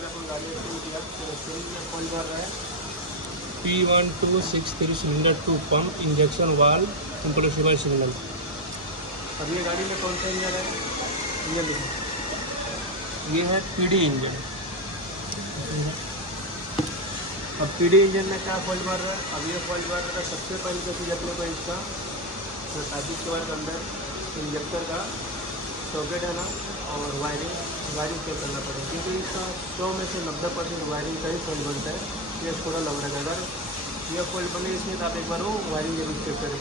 फिर अपन गाड़ी शुरू किया, तो शुरू में कॉल कर रहा है P1263 सिलेंडर 2 पंप इंजेक्शन वाल कंप्रेसिबल सिग्नल। अब ये गाड़ी में कौन सा इंजन है, इंजन देखो, ये है PD इंजन। अब PD इंजन में क्या फॉल्ट मार रहा है। अब ये फॉल्ट मार रहा है, सबसे पहले तो चीज़ अपने को इसका जो 35 के बाद अंदर इंजेक्टर का सॉकेट है ना, और वायरिंग चेक करना पड़ेगा, क्योंकि इसका 100 में से 90% वायरिंग का ही फॉल्ट बनता है। ये थोड़ा लग रहा है, अगर ये फॉल्ट बने इसमें तो आप एक बार वो वायरिंग जरूर चेक करें।